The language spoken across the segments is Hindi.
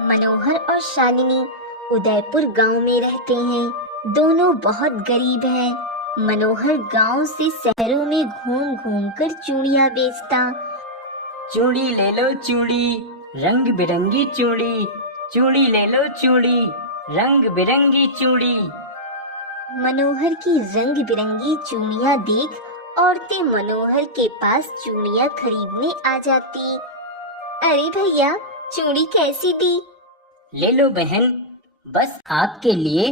मनोहर और शालिनी उदयपुर गांव में रहते हैं। दोनों बहुत गरीब हैं। मनोहर गांव से शहरों में घूम घूम कर चूड़ियां बेचता। चूड़ी ले लो चूड़ी, रंग बिरंगी चूड़ी। चूड़ी ले लो चूड़ी, रंग बिरंगी चूड़ी। मनोहर की रंग बिरंगी चूड़ियां देख औरतें मनोहर के पास चूड़ियां खरीदने आ जाती। अरे भैया, चूड़ी कैसी दी? ले लो बहन, बस आपके लिए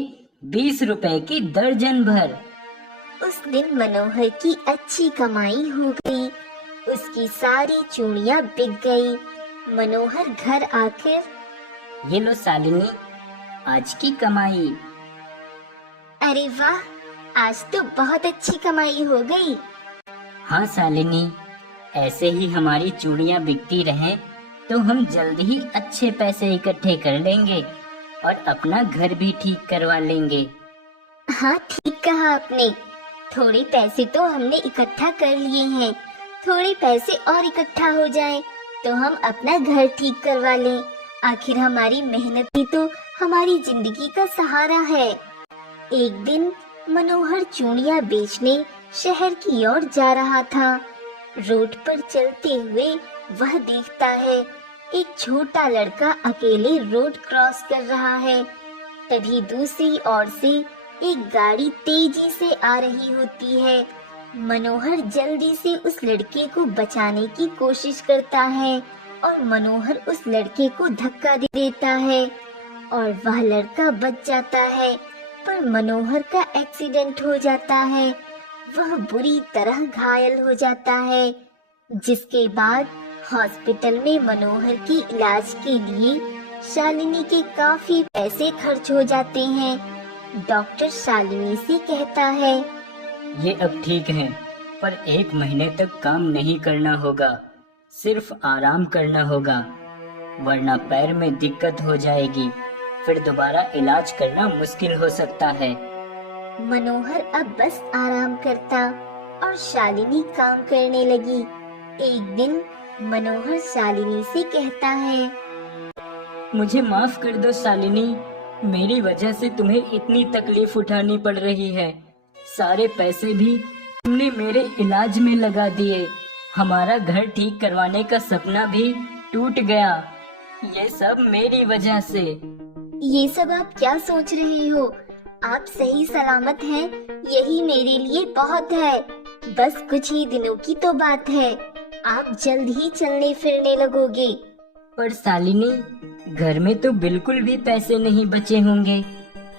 20 रुपए की दर्जन भर। उस दिन मनोहर की अच्छी कमाई हो गई। उसकी सारी चूड़ियां बिक गई। मनोहर घर आकर, ये लो शालिनी, आज की कमाई। अरे वाह, आज तो बहुत अच्छी कमाई हो गई। हाँ शालिनी, ऐसे ही हमारी चूड़ियां बिकती रहें तो हम जल्द ही अच्छे पैसे इकट्ठे कर लेंगे और अपना घर भी ठीक करवा लेंगे। हाँ, ठीक कहा आपने। थोड़े पैसे तो हमने इकट्ठा कर लिए हैं। थोड़े पैसे और इकट्ठा हो जाएं तो हम अपना घर ठीक करवा लें। आखिर हमारी मेहनत ही तो हमारी जिंदगी का सहारा है। एक दिन मनोहर चूड़ियां बेचने शहर की ओर जा रहा था। रोड पर चलते हुए वह देखता है एक छोटा लड़का अकेले रोड क्रॉस कर रहा है। तभी दूसरी ओर से एक गाड़ी तेजी से आ रही होती है। मनोहर जल्दी से उस लड़के को बचाने की कोशिश करता है और मनोहर उस लड़के को धक्का दे देता है और वह लड़का बच जाता है, पर मनोहर का एक्सीडेंट हो जाता है। वह बुरी तरह घायल हो जाता है, जिसके बाद हॉस्पिटल में मनोहर के इलाज के लिए शालिनी के काफी पैसे खर्च हो जाते हैं। डॉक्टर शालिनी से कहता है, ये अब ठीक है, पर 1 महीने तक काम नहीं करना होगा, सिर्फ आराम करना होगा, वरना पैर में दिक्कत हो जाएगी, फिर दोबारा इलाज करना मुश्किल हो सकता है। मनोहर अब बस आराम करता और शालिनी काम करने लगी। एक दिन मनोहर शालिनी से कहता है, मुझे माफ कर दो शालिनी, मेरी वजह से तुम्हें इतनी तकलीफ उठानी पड़ रही है। सारे पैसे भी तुमने मेरे इलाज में लगा दिए, हमारा घर ठीक करवाने का सपना भी टूट गया। ये सब मेरी वजह से। ये सब आप क्या सोच रहे हो? आप सही सलामत हैं, यही मेरे लिए बहुत है। बस कुछ ही दिनों की तो बात है, आप जल्द ही चलने फिरने लगोगे। पर शालिनी, घर में तो बिल्कुल भी पैसे नहीं बचे होंगे,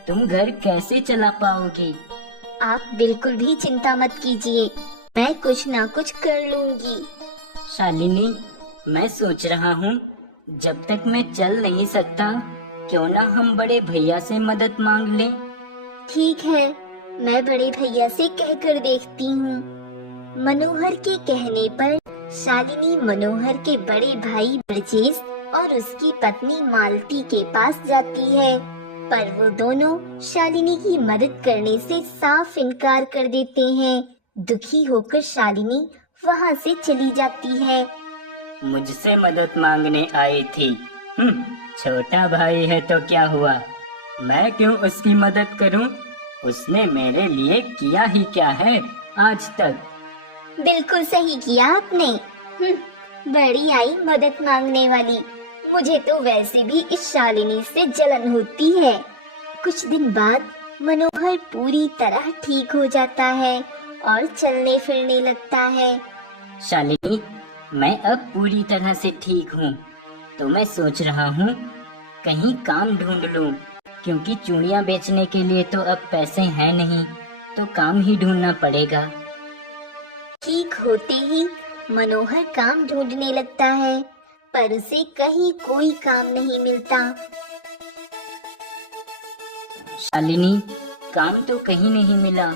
तुम घर कैसे चला पाओगी? आप बिल्कुल भी चिंता मत कीजिए, मैं कुछ ना कुछ कर लूंगी। शालिनी, मैं सोच रहा हूँ जब तक मैं चल नहीं सकता, क्यों ना हम बड़े भैया से मदद मांग लें। ठीक है, मैं बड़े भैया से कहकर देखती हूँ। मनोहर के कहने पर शालिनी मनोहर के बड़े भाई ब्रजेश और उसकी पत्नी मालती के पास जाती है, पर वो दोनों शालिनी की मदद करने से साफ इनकार कर देते हैं। दुखी होकर शालिनी वहाँ से चली जाती है। मुझसे मदद मांगने आई थी, छोटा भाई है तो क्या हुआ, मैं क्यों उसकी मदद करूं? उसने मेरे लिए किया ही क्या है आज तक। बिल्कुल सही किया आपने। बड़ी आई मदद मांगने वाली। मुझे तो वैसे भी इस शालिनी से जलन होती है। कुछ दिन बाद मनोहर पूरी तरह ठीक हो जाता है और चलने फिरने लगता है। शालिनी, मैं अब पूरी तरह से ठीक हूँ, तो मैं सोच रहा हूँ कहीं काम ढूंढ लूँ, क्योंकि चूड़ियाँ बेचने के लिए तो अब पैसे हैं नहीं, तो काम ही ढूंढना पड़ेगा। ठीक होते ही मनोहर काम ढूंढने लगता है, पर उसे कहीं कोई काम नहीं मिलता। शालिनी, काम तो कहीं नहीं मिला।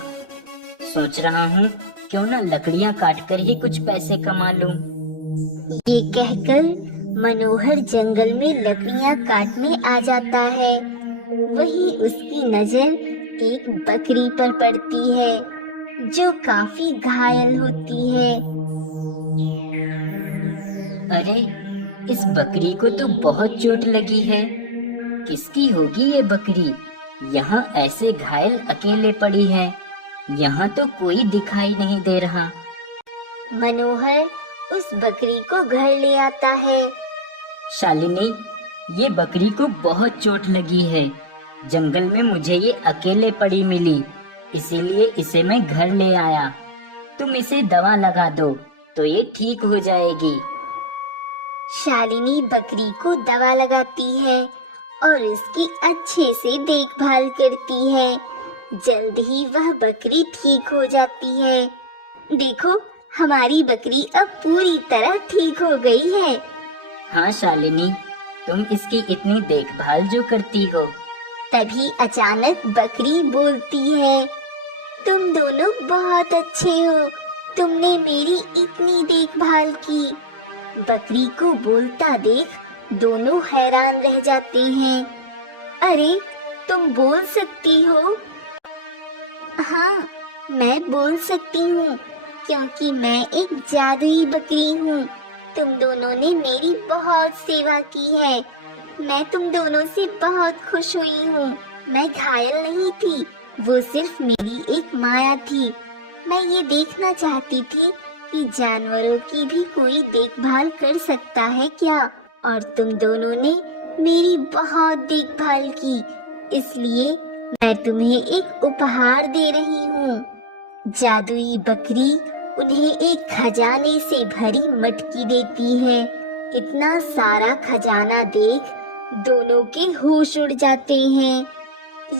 सोच रहा हूँ क्यों ना लकड़ियाँ काटकर ही कुछ पैसे कमा लूँ। ये कहकर मनोहर जंगल में लकड़ियाँ काटने आ जाता है। वही उसकी नजर एक बकरी पर पड़ती है, जो काफी घायल होती है। अरे, इस बकरी को तो बहुत चोट लगी है, किसकी होगी ये बकरी? यहाँ ऐसे घायल अकेले पड़ी है, यहाँ तो कोई दिखाई नहीं दे रहा। मनोहर उस बकरी को घर ले आता है। शालिनी, ये बकरी को बहुत चोट लगी है। जंगल में मुझे ये अकेले पड़ी मिली, इसीलिए इसे मैं घर ले आया। तुम इसे दवा लगा दो तो ये ठीक हो जाएगी। शालिनी बकरी को दवा लगाती है और इसकी अच्छे से देखभाल करती है। जल्द ही वह बकरी ठीक हो जाती है। देखो, हमारी बकरी अब पूरी तरह ठीक हो गई है। हाँ शालिनी, तुम इसकी इतनी देखभाल जो करती हो। तभी अचानक बकरी बोलती है, तुम दोनों बहुत अच्छे हो, तुमने मेरी इतनी देखभाल की। बकरी को बोलता देख दोनों हैरान रह जाते हैं। अरे, तुम बोल सकती हो? हाँ, मैं बोल सकती हूँ, क्योंकि मैं एक जादुई बकरी हूँ। तुम दोनों ने मेरी बहुत सेवा की है। मैं तुम दोनों से बहुत खुश हुई हूँ। मैं घायल नहीं थी, वो सिर्फ मेरी एक माया थी। मैं ये देखना चाहती थी कि जानवरों की भी कोई देखभाल कर सकता है क्या, और तुम दोनों ने मेरी बहुत देखभाल की, इसलिए मैं तुम्हें एक उपहार दे रही हूँ। जादुई बकरी उन्हें एक खजाने से भरी मटकी देती है। इतना सारा खजाना देख दोनों के होश उड़ जाते हैं।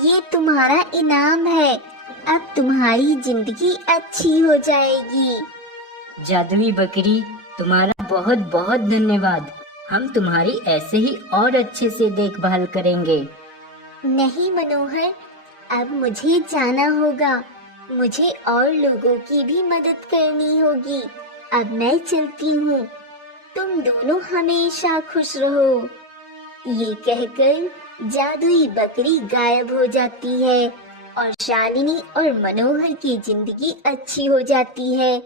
ये तुम्हारा इनाम है, अब तुम्हारी जिंदगी अच्छी हो जाएगी। जादुई बकरी, तुम्हारा बहुत बहुत धन्यवाद। हम तुम्हारी ऐसे ही और अच्छे से देखभाल करेंगे। नहीं मनोहर, अब मुझे जाना होगा। मुझे और लोगों की भी मदद करनी होगी। अब मैं चलती हूँ। तुम दोनों हमेशा खुश रहो। ये कहकर जादुई बकरी गायब हो जाती है और शालिनी और मनोहर की जिंदगी अच्छी हो जाती है।